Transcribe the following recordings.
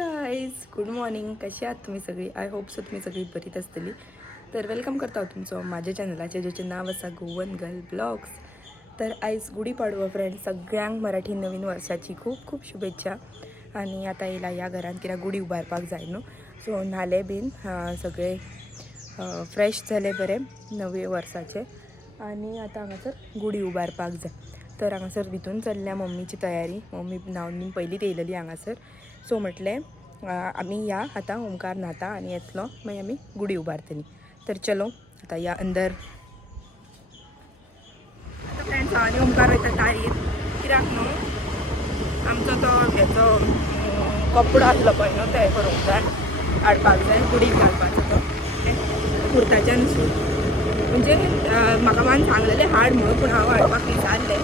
Guys, good morning. कशी आहात तुम्ही सगळी? आय होप सो तुम्ही सगळी बरीच असतली. तर वेलकम करता तुमचं माझ्या चॅनलाचे ज्याचे नाव असा गोवन गर्ल ब्लॉग्स. तर आयज गुढीपाडवा फ्रेंड, सगळ्यांक मराठी नवीन वर्षाची खूप खूप शुभेच्छा. आणि आता येयला या घरात कित्याक गुढी उबारपाक जाय न्हू, सो न्हाले बीन सगळे फ्रेश झाले बरे नवे वर्साचे. आणि आता हांगासर गुढी उबारपाक जाय. तर हांगासर भितून चल्ल्या मम्मीची तयारी. मम्मी न्हावन पयलींच येयलेली हांगासर. सो म्हटलें आमी या आतां ओमकार न्हाता आनी येतलो, मागीर आमी गुढी उबारतली. तर चलो आतां या अंदर. आतां फ्रेंड्स हांव आनी ओमकार वयता तारीर. कित्याक न्हू, आमचो तो हेचो कपडो आसलो पळय न्हू, ते करूंक जाय, हाडपाक जाय गुडीक घालपाचो तो कुर्ताच्यान सूट. म्हणजे म्हाका मान सांगलेलें हाड म्हणून, पूण हांव हाडपाक विसारलें.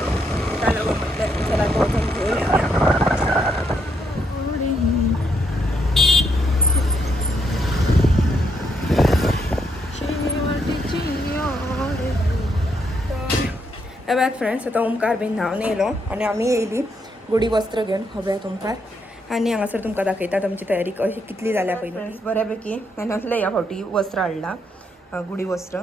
त्या लागून म्हटलें चला तो वचून घेवन येवया. हव्यात फ्रेंड्स, आतां ओमकार बीन न्हांवन येयलो आनी आमी येयली गुडी वस्त्र घेवन. हव्यात ओमकार. आनी हांगासर तुमकां दाखयतात आमची तयारी कशी कितली जाल्या पळय फ्रेंड्स. बऱ्यापैकी हांगासले ह्या फावटी वस्त्र हाडलां, गुडी वस्त्र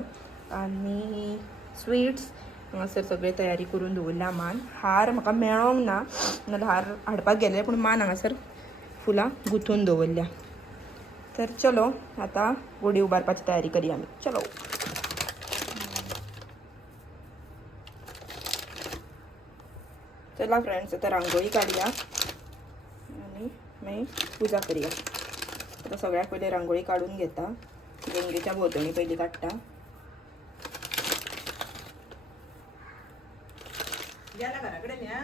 आनी स्वीट्स. हांगासर सगळे तयारी करून दवरल्या. मान हार म्हाका मेळोंक ना, नाल्यार हार हाडपाक गेले, पूण मान हांगासर फुलां गुंथून दवरल्या. तर चलो आतां गुडी उबारपाची तयारी करया आमी. चलो. चला फ्रेंड्स, आतां रांगोळी काडया आनी मागीर पुजा करया. आतां सगळ्याक पयलीं रांगोळी काडून घेता. गंगेच्या भोंवतणी पयलीं काडटा. गेला घरा कडेन या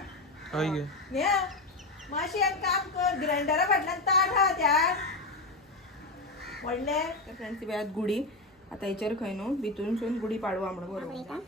मातशें एक काम कर, ग्रायंडरा फाटल्यान ताट आहा त्यार व्हडले. फ्रेंड्स वेळात गुडी आतां हेचेर खंय न्हू भितूनसून गुडी पाडवा म्हणून बरोबर.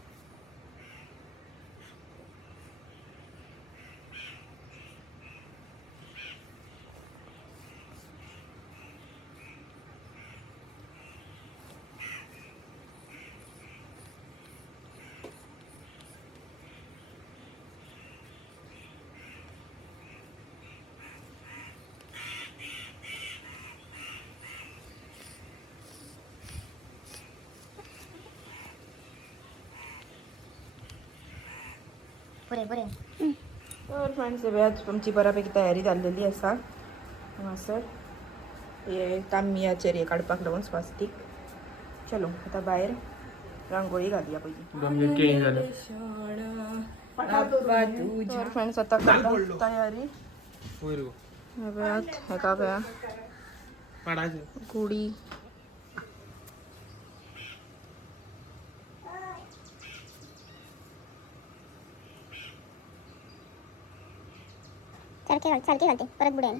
बरें. तर फ्रेंड्स वेळात तुमची बऱ्यापैकी तयारी जाल्लेली आसा. हांगासर हे तांबयाचेर हे काडपाक लागून स्वास्तीक. चलो आतां भायर रांगोळी घालया पयलीं. तर फ्रेंड्स आतां करता तयारी. वेळात हेका वेळा गुडी सारखे घालते परत बुड्याने.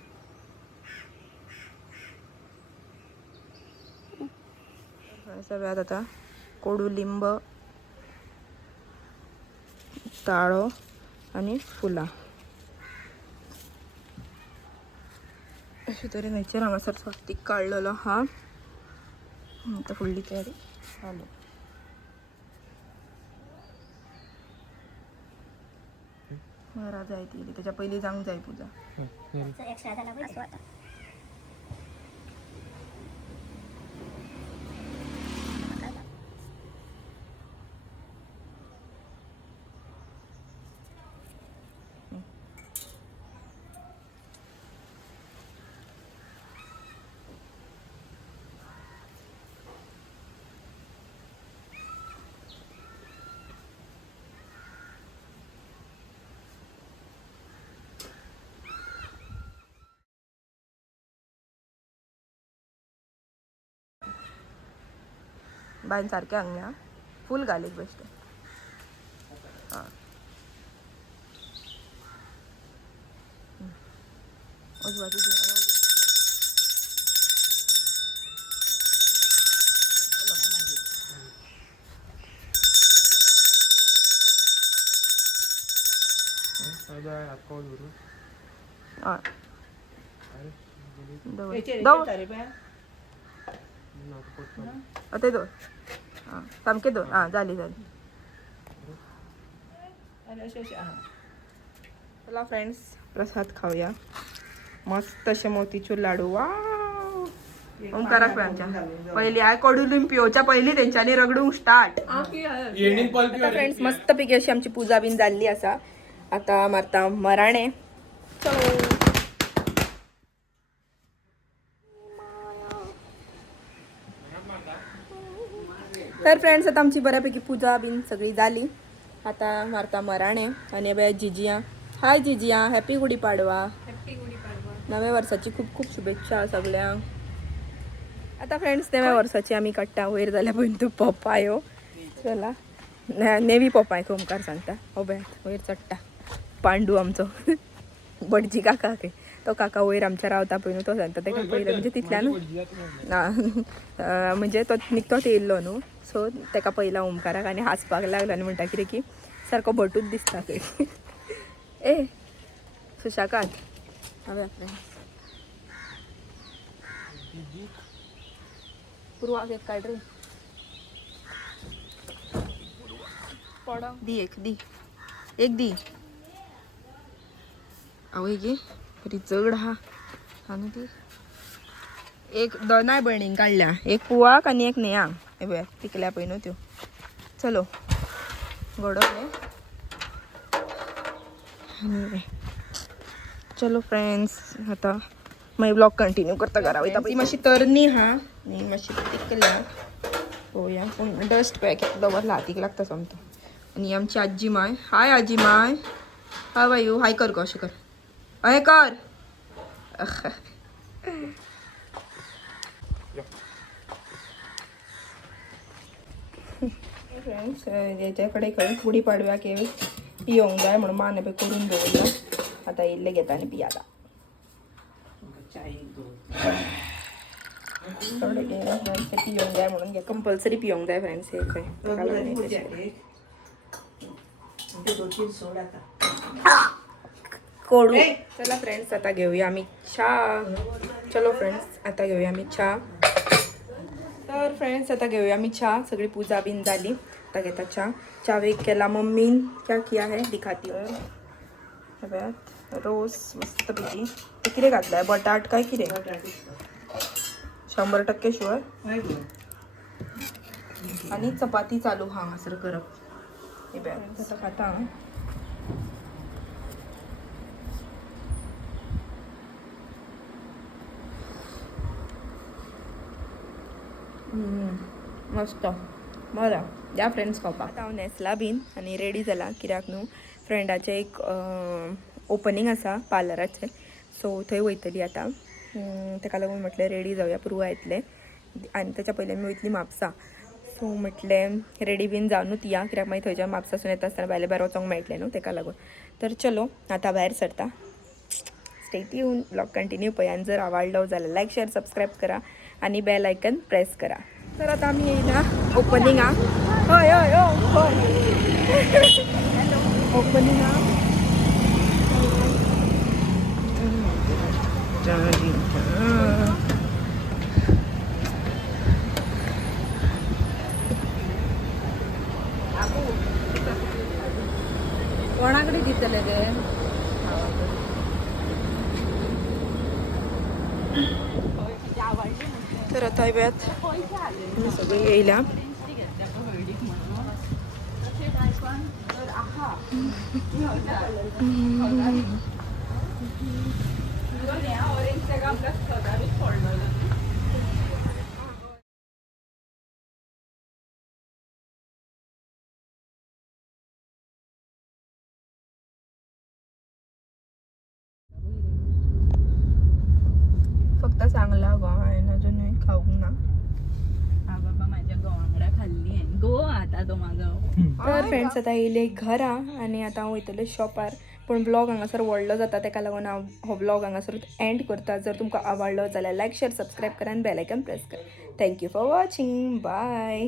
सगळ्यात आता कडुलिंब, ताळो आणि फुलां अशे तरेन हेचेर हांगासर स्वास्तीक काडलेलो हा. आतां फुडली तयारी चालू. घरा जाय ती तेच्या पयलीं जावंक जाय पुजा. एक्स्ट्रा झाला पाहिजे आता. बायन सारकें हांगा फूल घाल एक बेश्टें. हां ते दोन हां सामकें दोन. हां जाली. चला फ्रेंड्स प्रसाद खाऊया. मस्त असे मोतीचूर लाडू वा ओंकाराक आमच्या पहिली आय कडुलिंब पिओच्या पहिली त्यांच्यानी रगडूंक स्टार्ट. आता फ्रेंड्स मस्त पैकी अशी आमची पूजा बीन जाल्ली असा. आता मारता मराणे. चलो तर फ्रेंड्स आता आमची बऱ्यापैकी पूजा बीन सगळी झाली. आता मारता मराणे आणि बाय जिजिया. हाय जिजिया, हॅपी गुढीपाडवा. नव्या वर्षाची खूप खूप शुभेच्छा सगळ्यांक. आता फ्रेंड्स नव्या वर्षाची आम्ही कट्टा वयर जाल्या पण तू पप्पा यो चला नेवी पप्पा आहे ओमकार सांगता हो बाय वयर चट्टा पांडू आमचो बडजी काका के तो काका वयर आमच्या रावता पळय तो सांगता तेका पयलं म्हणजे तितल्यान ना म्हणजे तो निघतोच येयल्लो न्हू सो तेका पयला ओमकाराक आनी हांसपाक लागलो आनी म्हणटा कितें की सारको भटूच दिसता ते ए सुशाकांत हांवें फ्रेंड्स पूर्वा एक काढ रे दी एक दी आवय गे बरी जड हा आणि ती एक दोनाय भयणींक काडल्या एक पुवाक आनी एक नेयांक हे पळय पिकल्या पळय न्हू त्यो चलो घडोवले आनी चलो फ्रेंड्स आता मागीर ब्लॉग कंटिन्यू करता घरा वयता ती मातशी तरणी हा आनी मातशी पिकल्या पळोवया पूण डस्ट पॅकेट दवरला हातीक लागता सोमतो. आणि आमची आजी माय हाय आजी माय हाय बायू हाय कर गो अशें कर अहें कर फ्रेंड्स याच्याकडे खंय गुढीपाडव्याक पियोंक जाय म्हणून माने पळय करून दवरला. आता इल्ले घेता आनी पियाता थोडे पियोंक जाय म्हणून घे कंपल्सरी पियोंक जाय फ्रेंड्स हे खंय कोडू. चला फ्रेंड्स आता घेऊया आम्ही चहा. चलो फ्रेंड्स आता घेऊया आम्ही चहा. तर फ्रेंड्स आता घेऊया आम्ही चहा. सगळी पूजा बीन झाली आता घेता चहा. चहा वेग केला मम्मीन क्या किया है दिखाती हूँ. रोज मस्त पैकी ते कितें घातलाय बटाट काय कितें 100% शुअर. आणि चपाती चालू हांगासर करप हे बघ तसं खाता. मस्त बरं या फ्रेंड्स खावपाक. आतां हांव न्हेसला बीन आनी रेडी जाला कित्याक न्हू फ्रेंडाचें एक ओपनिंग आसा पार्लराचें सो थंय वयतली आतां. ताका लागून म्हटलें रेडी जावया पुरवा येतलें आनी ताच्या पयलीं आमी वयतली म्हापसा. सो म्हटलें रेडी बीन जावनूच या कित्याक मागीर थंयच्या म्हापसासून येता आसतना भायले भायर वचोंक मेळटलें न्हू ताका लागून. तर चलो आतां भायर सरता. स्टे ट्यून ब्लॉग कंटिन्यू पळया आनी जर आवडलो जाल्यार लायक शेअर सबस्क्राईब करा आणि बेल आयकन प्रेस करा. तर आता आम्ही येयला ओपनिंगा. हय हय हय ओपनिंगा कोणाकडे दितले ते तर आता वेळात सगळे येयल्या. फक्त चांगला गो आहे अजून खाऊक ना. बाबा माझ्या गवांगडा खाल्ली आहे गो आता तो माझा. तर फ्रेंड्स आता येयले घरा आणि आता हांव वयतलें शॉपार. पूण ब्लॉग हांगासर व्हडलो जाता ताका लागून हांव हो ब्लॉग हांगासर एंड करता. जर तुमकां आवडलो जाल्यार लायक शेअर सबस्क्राईब करा आनी बेल आयकन प्रेस करा. Thank you for watching. बाय.